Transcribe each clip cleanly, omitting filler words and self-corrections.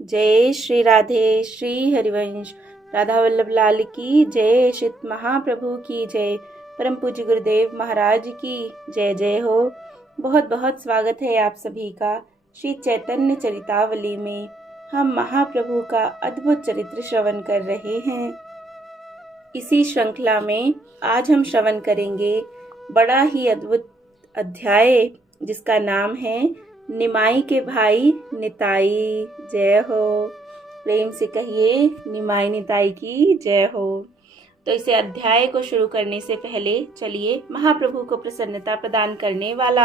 जय श्री राधे। श्री हरिवंश राधा वल्लभ लाल की जय। श्रीत महाप्रभु की जय। परम पूज्य गुरुदेव महाराज की जय जय हो। बहुत बहुत स्वागत है आप सभी का श्री चैतन्य चरितावली में। हम महाप्रभु का अद्भुत चरित्र श्रवण कर रहे हैं। इसी श्रृंखला में आज हम श्रवण करेंगे बड़ा ही अद्भुत अध्याय जिसका नाम है निमाई के भाई निताई। जय हो। प्रेम से कहिए निमाई निताई की जय हो। तो इसे अध्याय को शुरू करने से पहले चलिए महाप्रभु को प्रसन्नता प्रदान करने वाला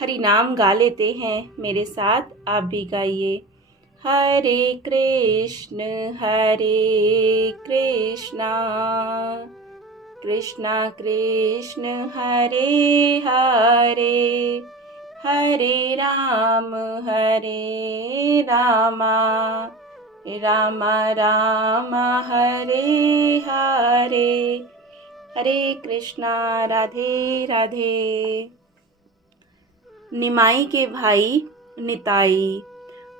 हरि नाम गा लेते हैं। मेरे साथ आप भी गाइए। हरे कृष्ण कृष्ण कृष्ण हरे हरे, हरे राम राम राम हरे हरे, हरे कृष्णा राधे राधे। निमाई के भाई निताई।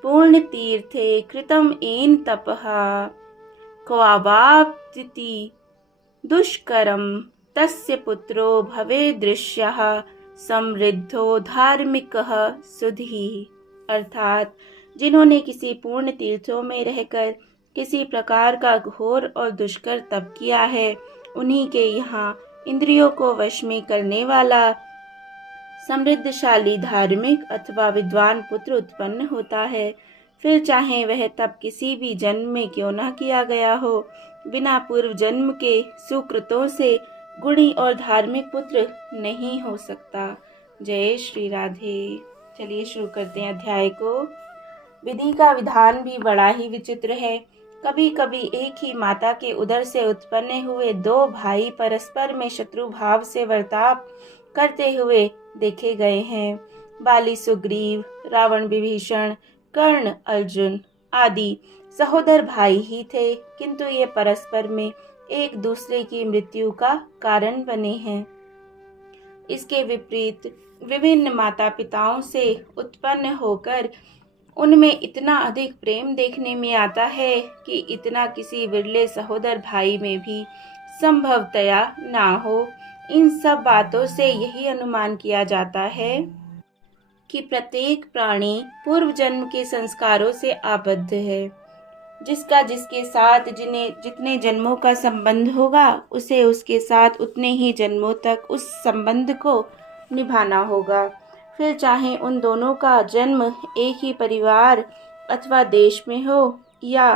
पूर्ण तीर्थे कृतम एन तपः क्वावाप्ति दुष्करम तस्य पुत्रो भवे दृश्यः समृद्धो धार्मिकः सुधि। अर्थात जिन्होंने किसी पूर्ण तीर्थों में रहकर किसी प्रकार का घोर और दुष्कर तप किया है, उन्हीं के यहाँ इंद्रियों को वश में करने वाला समृद्धशाली धार्मिक अथवा विद्वान पुत्र उत्पन्न होता है। फिर चाहे वह तप किसी भी जन्म में क्यों न किया गया हो, बिना पूर्व जन्म के सुकृतों से गुणी और धार्मिक पुत्र नहीं हो सकता। जय श्री राधे। चलिए शुरू करते हैं अध्याय को। विधि का विधान भी बड़ा ही विचित्र है। कभी कभी एक ही माता के उदर से उत्पन्न हुए दो भाई परस्पर में शत्रु भाव से वर्ताव करते हुए देखे गए हैं। बाली सुग्रीव, रावण विभीषण, कर्ण अर्जुन आदि सहोदर भाई ही थे, किंतु ये परस्पर में एक दूसरे की मृत्यु का कारण बने हैं। इसके विपरीत विभिन्न माता पिताओं से उत्पन्न होकर उनमें इतना अधिक प्रेम देखने में आता है कि इतना किसी विरले सहोदर भाई में भी संभवतया ना हो। इन सब बातों से यही अनुमान किया जाता है कि प्रत्येक प्राणी पूर्व जन्म के संस्कारों से आबद्ध है। जिसका जिसके साथ जितने जन्मों का संबंध होगा, उसे उसके साथ उतने ही जन्मों तक उस संबंध को निभाना होगा। फिर चाहे उन दोनों का जन्म एक ही परिवार अथवा देश में हो या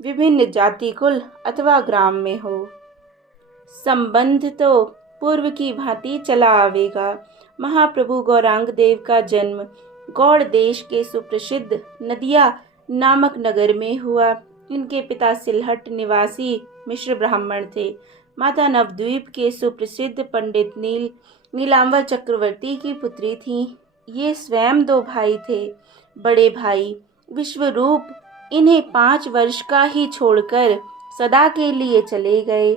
विभिन्न जाति कुल अथवा ग्राम में हो, संबंध तो पूर्व की भांति चला आवेगा। महाप्रभु गौरांग देव का जन्म गौड़ देश के सुप्रसिद्ध नदिया नामक नगर में हुआ। इनके पिता सिलहट निवासी मिश्र ब्राह्मण थे। माता नवद्वीप के सुप्रसिद्ध पंडित नीलांबर चक्रवर्ती की पुत्री थीं। ये स्वयं दो भाई थे। बड़े भाई विश्वरूप इन्हें 5 वर्ष का ही छोड़कर सदा के लिए चले गए।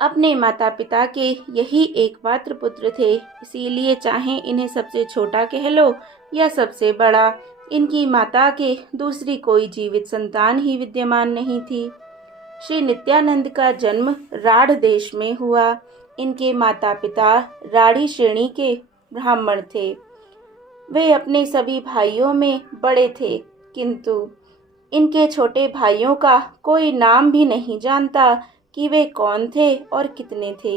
अपने माता पिता के यही एकमात्र पुत्र थे, इसीलिए चाहे इन्हें सबसे छोटा कह लो या सबसे बड़ा, इनकी माता के दूसरी कोई जीवित संतान ही विद्यमान नहीं थी। श्री नित्यानंद का जन्म राढ़ देश में हुआ। इनके माता पिता राढ़ी श्रेणी के ब्राह्मण थे। वे अपने सभी भाइयों में बड़े थे, किंतु इनके छोटे भाइयों का कोई नाम भी नहीं जानता कि वे कौन थे और कितने थे।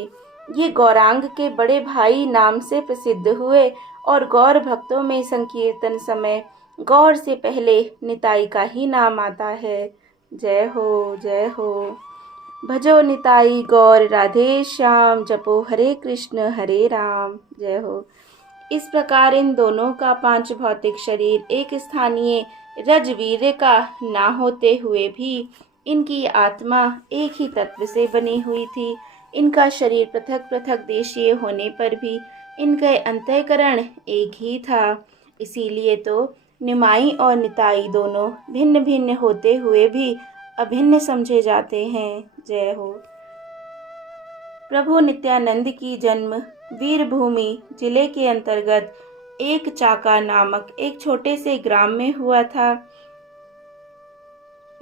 ये गौरांग के बड़े भाई नाम से प्रसिद्ध हुए और गौर भक्तों में संकीर्तन समय गौर से पहले निताई का ही नाम आता है। जय हो जय हो। भजो निताई गौर राधे श्याम, जपो हरे कृष्ण हरे राम। जय हो। इस प्रकार इन दोनों का 5 भौतिक शरीर एक स्थानीय रजवीर का ना होते हुए भी इनकी आत्मा एक ही तत्व से बनी हुई थी। इनका शरीर पृथक पृथक देशीय होने पर भी इनका अंतःकरण एक ही था। इसीलिए तो निमाई और निताई दोनों भिन्न भिन्न होते हुए भी अभिन्न समझे जाते हैं। जय हो। प्रभु नित्यानंद की जन्म वीरभूमि जिले के अंतर्गत एक चाका नामक एक छोटे से ग्राम में हुआ था।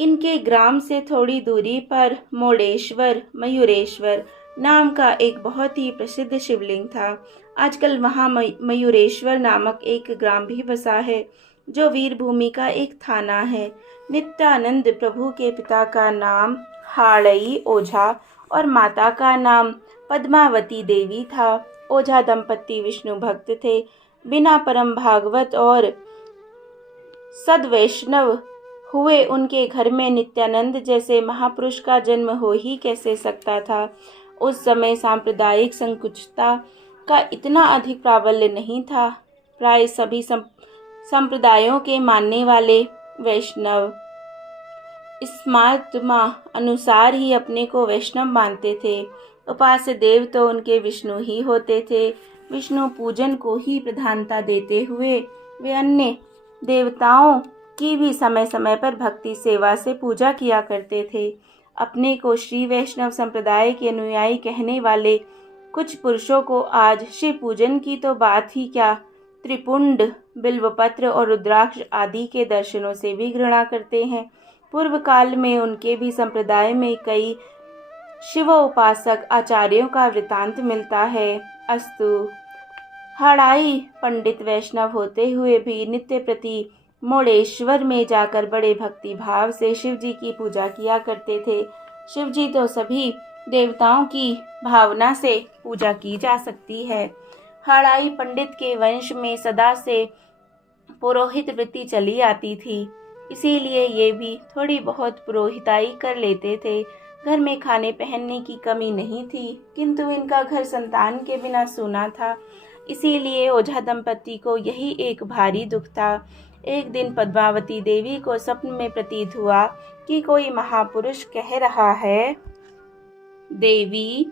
इनके ग्राम से थोड़ी दूरी पर मोडेश्वर मयूरेश्वर नाम का एक बहुत ही प्रसिद्ध शिवलिंग था। आजकल वहाँ मयूरेश्वर नामक एक ग्राम भी बसा है, जो वीरभूमि का एक थाना है। नित्यानंद प्रभु के पिता का नाम हाड़ई ओझा और माता का नाम पद्मावती देवी था। ओझा दंपति विष्णु भक्त थे। बिना परम भागवत और सद्वैष्णव हुए उनके घर में नित्यानंद जैसे महापुरुष का जन्म हो ही कैसे सकता था। उस समय सांप्रदायिक संकुचितता का इतना अधिक प्राबल्य नहीं था। प्राय सभी संप्रदायों के मानने वाले वैष्णव स्मार्तमा अनुसार ही अपने को वैष्णव मानते थे। उपास्य देव तो उनके विष्णु ही होते थे। विष्णु पूजन को ही प्रधानता देते हुए वे अन्य देवताओं की भी समय समय पर भक्ति सेवा से पूजा किया करते थे। अपने को श्री वैष्णव संप्रदाय के अनुयायी कहने वाले कुछ पुरुषों को आज शिव पूजन की तो बात ही क्या, त्रिपुंड, बिल्वपत्र और रुद्राक्ष आदि के दर्शनों से भी घृणा करते हैं। पूर्व काल में उनके भी संप्रदाय में कई शिवोपासक आचार्यों का वृतांत मिलता है। अस्तु, हड़ाई पंडित वैष्णव होते हुए भी नित्य प्रति मोड़ेश्वर में जाकर बड़े भक्ति भाव से शिव जी की पूजा किया करते थे। शिव जी तो सभी देवताओं की भावना से पूजा की जा सकती है। हड़ाई पंडित के वंश में सदा से पुरोहित वृत्ति चली आती थी, इसीलिए ये भी थोड़ी बहुत पुरोहिताई कर लेते थे। घर में खाने पहनने की कमी नहीं थी, किंतु इनका घर संतान के बिना सूना था, इसीलिए ओझा दंपति को यही एक भारी दुख था। एक दिन पद्मावती देवी को स्वप्न में प्रतीत हुआ कि कोई महापुरुष कह रहा है, देवी,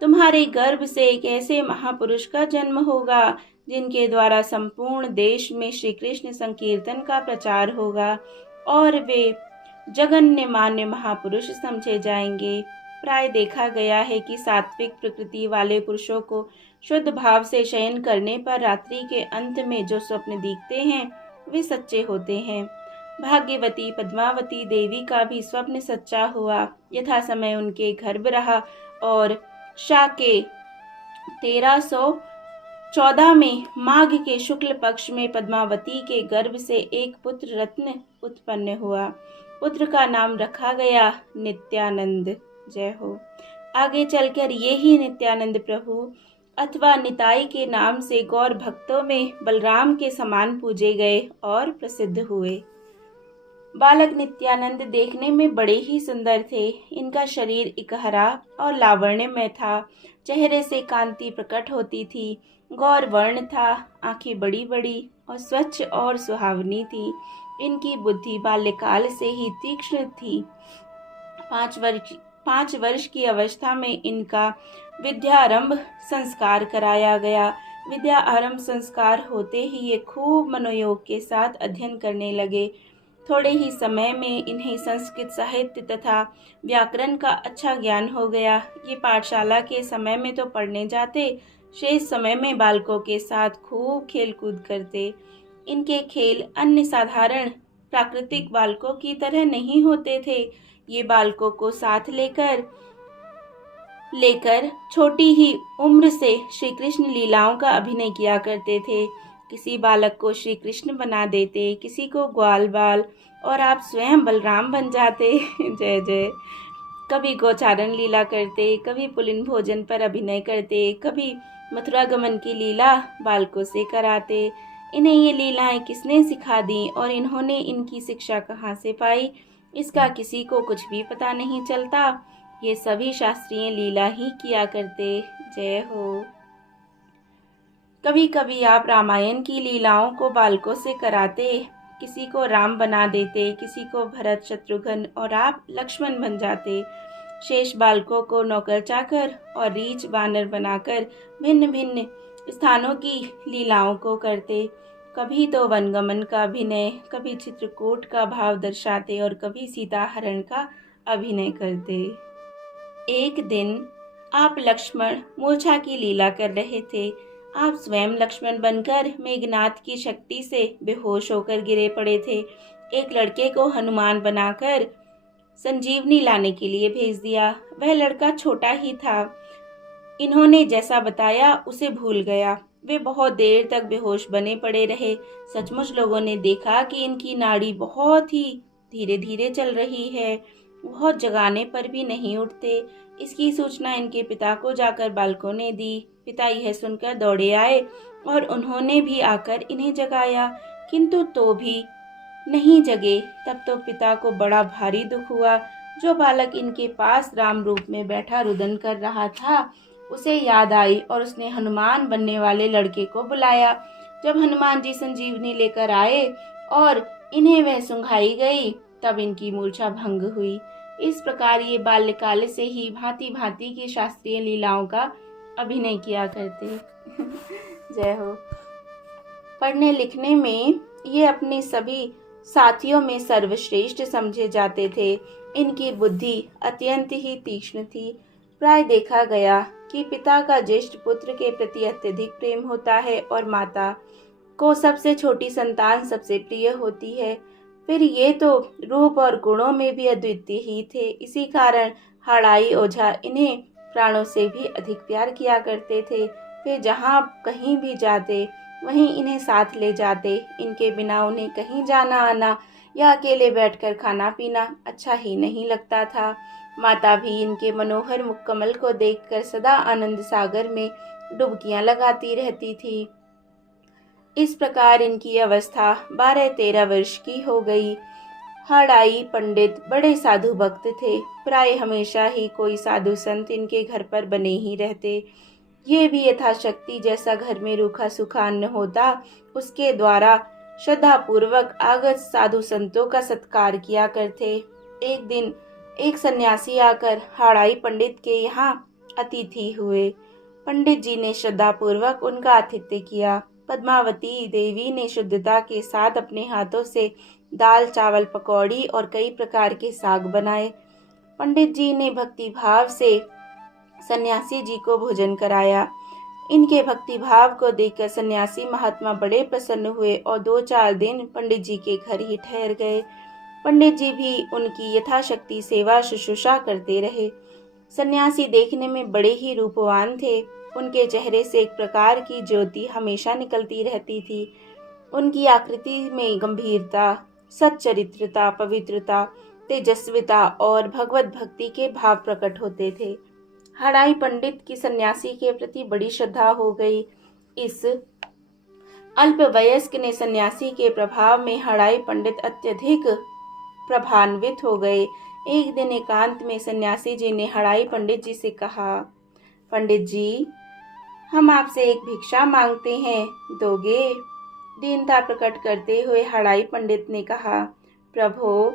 तुम्हारे गर्भ से एक ऐसे महापुरुष का जन्म होगा जिनके द्वारा संपूर्ण देश में श्री कृष्ण संकीर्तन का प्रचार होगा और वे जगन्य मान्य महापुरुष समझे जाएंगे। प्राय देखा गया है कि सात्विक प्रकृति वाले पुरुषों को शुद्ध भाव से शयन करने पर रात्रि के अंत में जो स्वप्न दिखते हैं वे सच्चे होते हैं। भाग्यवती पद्मावती देवी का भी स्वप्न सच्चा हुआ। यथा समय उनके गर्भ रहा और शाके 1314 में माघ के शुक्ल पक्ष में पद्मावती के गर्भ से एक पुत्र रत्न उत्पन्न हुआ। पुत्र का नाम रखा गया नित्यानंद। जय हो। आगे चलकर ये ही नित्यानंद प्रभु अथवा निताई के नाम से गौर भक्तों में बलराम के समान पूजे गए और प्रसिद्ध हुए। बालक नित्यानंद देखने में बड़े ही सुंदर थे। इनका शरीर इकहरा और लावण्यमय था। चेहरे से कांति प्रकट होती थी। गौर वर्ण था। आंखें बड़ी बड़ी और स्वच्छ और सुहावनी थी। इनकी बुद्धि बाल्यकाल से ही तीक्ष्ण थी। 5 वर्ष की अवस्था में इनका विद्यारंभ संस्कार कराया गया। विद्या आरंभ संस्कार होते ही ये खूब मनोयोग के साथ अध्ययन करने लगे। थोड़े ही समय में इन्हें संस्कृत साहित्य तथा व्याकरण का अच्छा ज्ञान हो गया। ये पाठशाला के समय में तो पढ़ने जाते, शेष समय में बालकों के साथ खूब खेल कूद करते। इनके खेल अन्य साधारण प्राकृतिक बालकों की तरह नहीं होते थे। ये बालकों को साथ लेकर छोटी ही उम्र से श्री कृष्ण लीलाओं का अभिनय किया करते थे। किसी बालक को श्री कृष्ण बना देते, किसी को ग्वाल बाल और आप स्वयं बलराम बन जाते। जय जय। कभी गोचारण लीला करते, कभी पुलिन भोजन पर अभिनय करते, कभी मथुरा गमन की लीला बालकों से कराते। इन्हें ये लीलाएं किसने सिखा दी और इन्होंने इनकी शिक्षा कहाँ से पाई, इसका किसी को कुछ भी पता नहीं चलता। ये सभी शास्त्रीय लीला ही किया करते। जय हो। कभी कभी आप रामायण की लीलाओं को बालकों से कराते, किसी को राम बना देते, किसी को भरत शत्रुघ्न और आप लक्ष्मण बन जाते। शेष बालकों को नौकर चाकर और रीछ बानर बनाकर भिन्न भिन्न स्थानों की लीलाओं को करते। कभी तो वनगमन का अभिनय, कभी चित्रकूट का भाव दर्शाते और कभी सीता हरण का अभिनय करते। एक दिन आप लक्ष्मण मूर्छा की लीला कर रहे थे। आप स्वयं लक्ष्मण बनकर मेघनाथ की शक्ति से बेहोश होकर गिरे पड़े थे। एक लड़के को हनुमान बनाकर संजीवनी लाने के लिए भेज दिया। वह लड़का छोटा ही था। इन्होंने जैसा बताया उसे भूल गया। वे बहुत देर तक बेहोश बने पड़े रहे। सचमुच लोगों ने देखा कि इनकी नाड़ी बहुत ही धीरे धीरे चल रही है। बहुत जगाने पर भी नहीं उठते। इसकी सूचना इनके पिता को जाकर बालकों ने दी। पिता यह सुनकर दौड़े आए और उन्होंने भी आकर इन्हें जगाया, किंतु तो भी नहीं जगे। तब तो पिता को बड़ा भारी दुख हुआ। जो बालक इनके पास राम रूप में बैठा रुदन कर रहा था, उसे याद आई और उसने हनुमान बनने वाले लड़के को बुलाया। जब हनुमान जी संजीवनी लेकर आए और इन्हें वह सुंघाई गई, तब इनकी मूर्छा भंग हुई। इस प्रकार ये बाल्यकाल से ही भांति भांति की शास्त्रीय लीलाओं का अभिनय किया करते। जय हो। पढ़ने लिखने में ये अपने सभी साथियों में सर्वश्रेष्ठ समझे जाते थे। इनकी बुद्धि अत्यंत ही तीक्ष्ण थी। प्राय देखा गया कि पिता का ज्येष्ठ पुत्र के प्रति अत्यधिक प्रेम होता है और माता को सबसे छोटी संतान सबसे प्रिय होती है। फिर ये तो रूप और गुणों में भी अद्वितीय ही थे। इसी कारण हड़ाई ओझा इन्हें प्राणों से भी अधिक प्यार किया करते थे। वे जहाँ कहीं भी जाते वहीं इन्हें साथ ले जाते। इनके बिना उन्हें कहीं जाना आना या अकेले बैठकर खाना पीना अच्छा ही नहीं लगता था। माता भी इनके मनोहर मुखकमल को देखकर सदा आनंद सागर में डुबकियां लगाती रहती थी। इस प्रकार इनकी अवस्था 12-13 वर्ष की हो गई। हड़ाई पंडित बड़े साधु भक्त थे। प्राय हमेशा ही कोई साधु संत इनके घर पर बने ही रहते। ये भी यथाशक्ति जैसा घर में रूखा सूखा अन्न होता, उसके द्वारा श्रद्धा पूर्वक आगत साधु संतों का सत्कार किया करते। एक दिन एक सन्यासी आकर हड़ाई पंडित के यहाँ अतिथि हुए। पंडित जी ने श्रद्धा पूर्वक उनका आतिथ्य किया। पद्मावती देवी ने शुद्धता के साथ अपने हाथों से दाल चावल पकौड़ी और कई प्रकार के साग बनाए। पंडित जी ने भक्ति भाव से सन्यासी जी को भोजन कराया। इनके भक्ति भाव को देखकर सन्यासी महात्मा बड़े प्रसन्न हुए और 2-4 दिन पंडित जी के घर ही ठहर गए। पंडित जी भी उनकी यथाशक्ति सेवा शुश्रूषा करते रहे। सन्यासी देखने में बड़े ही रूपवान थे। उनके चेहरे से एक प्रकार की ज्योति हमेशा निकलती रहती थी। उनकी आकृति में गंभीरता, सच्चरित्रता, पवित्रता, तेजस्विता और भगवत भक्ति के भाव प्रकट होते थे। हड़ाई पंडित की सन्यासी के प्रति बड़ी श्रद्धा हो गई। इस अल्प वयस्क ने सन्यासी के प्रभाव में हड़ाई पंडित अत्यधिक प्रभान्वित हो गए। एक दिन एकांत में सन्यासी जी ने हड़ाई पंडित जी से कहा, पंडित जी, हम आपसे एक भिक्षा मांगते हैं, दोगे? दीनता प्रकट करते हुए हड़ाई पंडित ने कहा, प्रभो,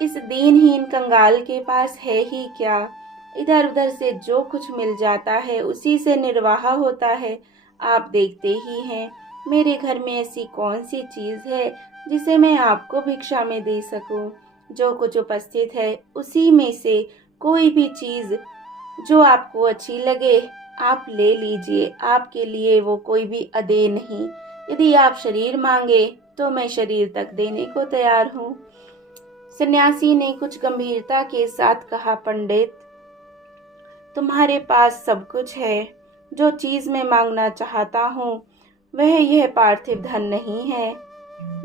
इस दीनहीन कंगाल के पास है ही क्या? इधर उधर से जो कुछ मिल जाता है उसी से निर्वाह होता है। आप देखते ही हैं, मेरे घर में ऐसी कौन सी चीज है जिसे मैं आपको भिक्षा में दे सकूं? जो कुछ उपस्थित है उसी में से कोई भी चीज जो आपको अच्छी लगे आप ले लीजिए। आपके लिए वो कोई भी अदेय नहीं। यदि आप शरीर मांगे तो मैं शरीर तक देने को तैयार हूँ। सन्यासी ने कुछ गंभीरता के साथ कहा, पंडित, तुम्हारे पास सब कुछ है। जो चीज मैं मांगना चाहता हूँ वह यह पार्थिव धन नहीं है।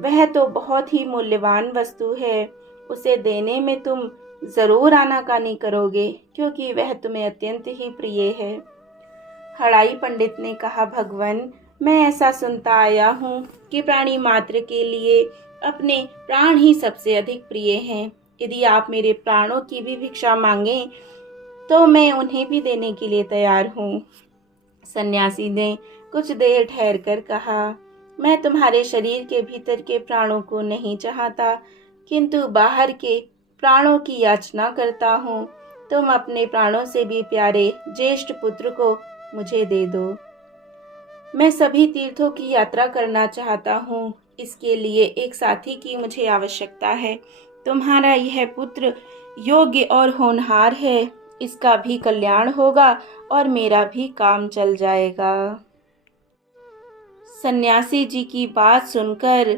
वह तो बहुत ही मूल्यवान वस्तु है। उसे देने में तुम जरूर आनाकानी करोगे क्योंकि वह तुम्हें अत्यंत ही प्रिय है। हड़ाई पंडित ने कहा, भगवान, मैं ऐसा सुनता आया हूँ कि प्राणी मात्र के लिए अपने प्राण ही सबसे अधिक प्रिय हैं। यदि आप मेरे प्राणों की भी भिक्षा मांगें तो मैं उन्हें भी देने के लिए तैयार हूँ। सन्यासी ने कुछ देर ठहर कर कहा, मैं तुम्हारे शरीर के भीतर के प्राणों को नहीं चाहता, किंतु बाहर के प्राणों की याचना करता हूँ। तुम अपने प्राणों से भी प्यारे ज्येष्ठ पुत्र को मुझे दे दो। मैं सभी तीर्थों की यात्रा करना चाहता हूँ। इसके लिए एक साथी की मुझे आवश्यकता है। तुम्हारा यह पुत्र योग्य और होनहार है। इसका भी कल्याण होगा और मेरा भी काम चल जाएगा। सन्यासी जी की बात सुनकर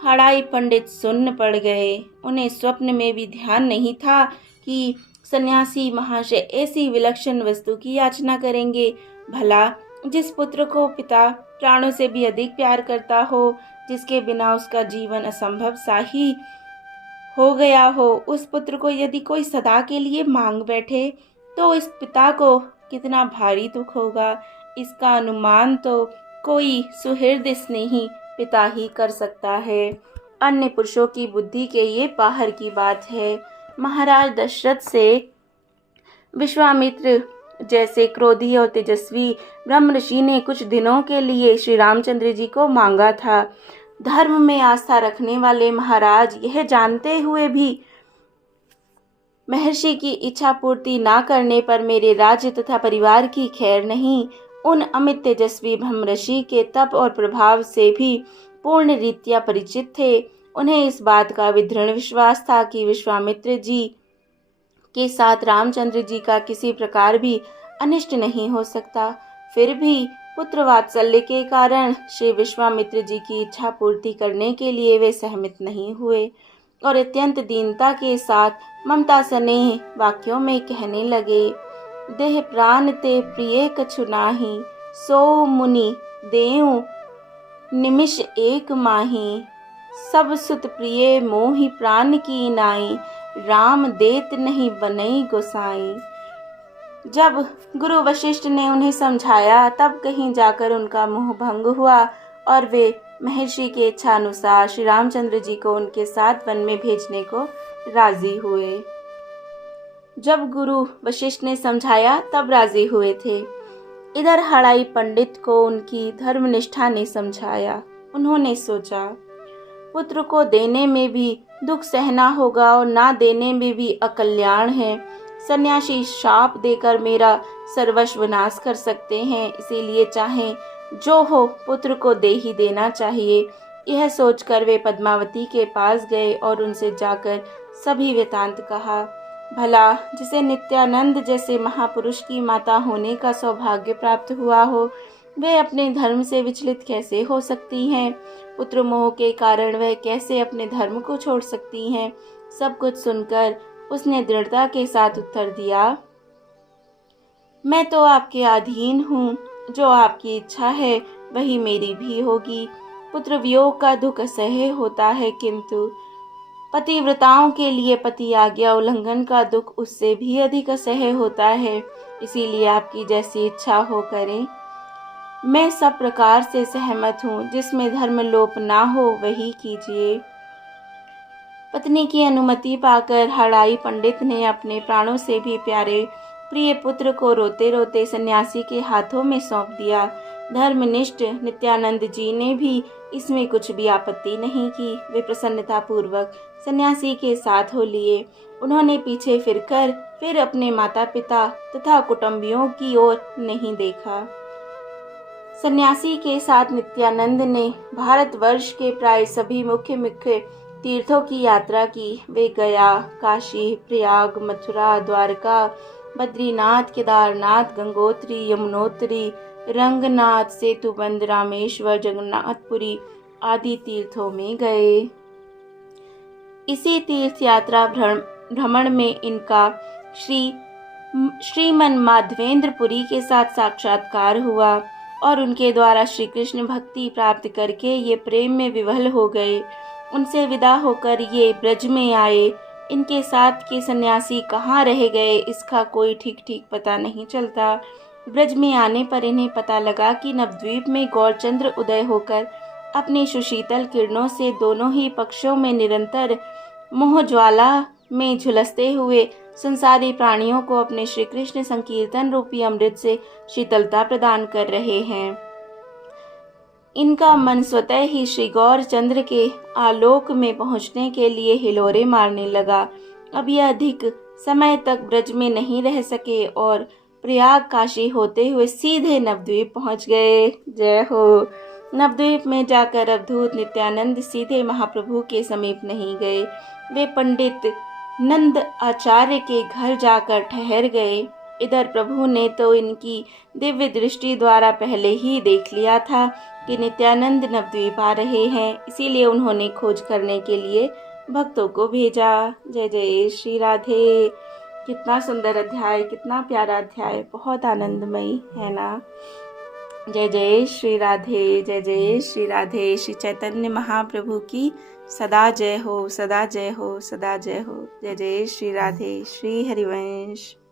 हड़ाई पंडित सुन्न पड़ गए। उन्हें स्वप्न में भी ध्यान नहीं था कि सन्यासी महाशय ऐसी विलक्षण वस्तु की याचना करेंगे। भला जिस पुत्र को पिता प्राणों से भी अधिक प्यार करता हो, जिसके बिना उसका जीवन असंभव सा ही हो गया हो, उस पुत्र को यदि कोई सदा के लिए मांग बैठे तो इस पिता को कितना भारी दुख होगा। इसका अनुमान तो कोई सुहृद स्नेही पिता ही कर सकता है। अन्य पुरुषों की बुद्धि के ये बाहर की बात है। महाराज दशरथ से विश्वामित्र जैसे क्रोधी और तेजस्वी ब्रह्म ऋषि ने कुछ दिनों के लिए श्री रामचंद्र जी को मांगा था। धर्म में आस्था रखने वाले महाराज यह जानते हुए भी महर्षि की इच्छा पूर्ति ना करने पर मेरे राज्य तथा परिवार की खैर नहीं। उन अमित तेजस्वी ब्रह्म ऋषि के तप और प्रभाव से भी पूर्ण रीत्या परिचित थे। उन्हें इस बात का विदृढ़ विश्वास था कि विश्वामित्र जी के साथ रामचंद्र जी का किसी प्रकार भी अनिष्ट नहीं हो सकता। फिर भी पुत्र वात्सल्य के कारण श्री विश्वामित्र जी की इच्छा पूर्ति करने के लिए वे सहमत नहीं हुए और अत्यंत दीनता के साथ ममता स्नेह वाक्यों में कहने लगे। देह प्राण ते प्रिय कछु नाही, सो मुनि देऊ निमिष एक माही। सब सुत प्रिय मोहि प्राण की नाई, राम देत नहीं बनई गोसाई। जब गुरु वशिष्ठ ने उन्हें समझाया तब कहीं जाकर उनका मोह भंग हुआ और वे महर्षि के इच्छा अनुसार श्री रामचंद्र जी को उनके साथ वन में भेजने को राजी हुए। जब गुरु वशिष्ठ ने समझाया तब राजी हुए थे। इधर हड़ाई पंडित को उनकी धर्मनिष्ठा ने समझाया। उन्होंने सोचा, पुत्र को देने में भी दुख सहना होगा और ना देने में भी अकल्याण है। सन्यासी शाप देकर मेरा सर्वस्व नाश कर सकते हैं, इसीलिए चाहे जो हो पुत्र को दे ही देना चाहिए। यह सोचकर वे पद्मावती के पास गए और उनसे जाकर सभी वृतांत कहा। भला जिसे नित्यानंद जैसे महापुरुष की माता होने का सौभाग्य प्राप्त हुआ हो, वे अपने धर्म से विचलित कैसे हो सकती हैं? पुत्र मोह के कारण वह कैसे अपने धर्म को छोड़ सकती हैं? सब कुछ सुनकर उसने दृढ़ता के साथ उत्तर दिया, मैं तो आपके अधीन हूँ। जो आपकी इच्छा है वही मेरी भी होगी। पुत्र वियोग का दुख असह्य होता है, किंतु पतिव्रताओं के लिए पति आज्ञा उल्लंघन का दुख उससे भी अधिक असह्य होता है। इसीलिए आपकी जैसी इच्छा हो करें। मैं सब प्रकार से सहमत हूँ। जिसमें धर्म लोप ना हो वही कीजिए। पत्नी की अनुमति पाकर हड़ाई पंडित ने अपने प्राणों से भी प्यारे प्रिय पुत्र को रोते रोते सन्यासी के हाथों में सौंप दिया। धर्मनिष्ठ नित्यानंद जी ने भी इसमें कुछ भी आपत्ति नहीं की। वे प्रसन्नता पूर्वक सन्यासी के साथ हो लिए। उन्होंने पीछे फिरकर फिर अपने माता पिता तथा कुटुंबियों की ओर नहीं देखा। सन्यासी के साथ नित्यानंद ने भारतवर्ष के प्राय सभी मुख्य मुख्य तीर्थों की यात्रा की। वे गया, काशी, प्रयाग, मथुरा, द्वारका, बद्रीनाथ, केदारनाथ, गंगोत्री, यमुनोत्री, रंगनाथ, सेतुबंद, रामेश्वर, जगन्नाथपुरी आदि तीर्थों में गए। इसी तीर्थ यात्रा भ्रमण में इनका श्रीमन माधवेंद्रपुरी के साथ साक्षात्कार हुआ और उनके द्वारा श्री कृष्ण भक्ति प्राप्त करके ये प्रेम में विवल हो गए। उनसे विदा होकर ये ब्रज में आए। इनके साथ के सन्यासी कहाँ रह गए इसका कोई ठीक पता नहीं चलता। ब्रज में आने पर इन्हें पता लगा कि नवद्वीप में गौरचंद्र उदय होकर अपनी सुशीतल किरणों से दोनों ही पक्षों में निरंतर मोह ज्वाला में झुलसते हुए संसारी प्राणियों को अपने श्री कृष्ण संकीर्तन रूपी अमृत से शीतलता प्रदान कर रहे हैं। इनका मन स्वतः ही श्री गौरचंद्र के आलोक में पहुंचने के लिए हिलोरे मारने लगा। अब यह अधिक समय तक ब्रज में नहीं रह सके और प्रयाग काशी होते हुए सीधे नवद्वीप पहुंच गए। जय हो। नवद्वीप में जाकर अवधूत नित्यानंद सीधे महाप्रभु के समीप नहीं गए। वे पंडित नंद आचार्य के घर जाकर ठहर गए। इधर प्रभु ने तो इनकी दिव्य दृष्टि द्वारा पहले ही देख लिया था कि नित्यानंद नवद्वीप आ रहे हैं, इसीलिए उन्होंने खोज करने के लिए भक्तों को भेजा। जय जय श्री राधे। कितना सुंदर अध्याय, कितना प्यारा अध्याय, बहुत आनंदमयी है ना। जय जय श्री राधे, जय जय श्री राधे। श्री चैतन्य महाप्रभु की सदा जय हो, सदा जय हो, सदा जय हो। जय जय श्री राधे। श्री हरिवंश।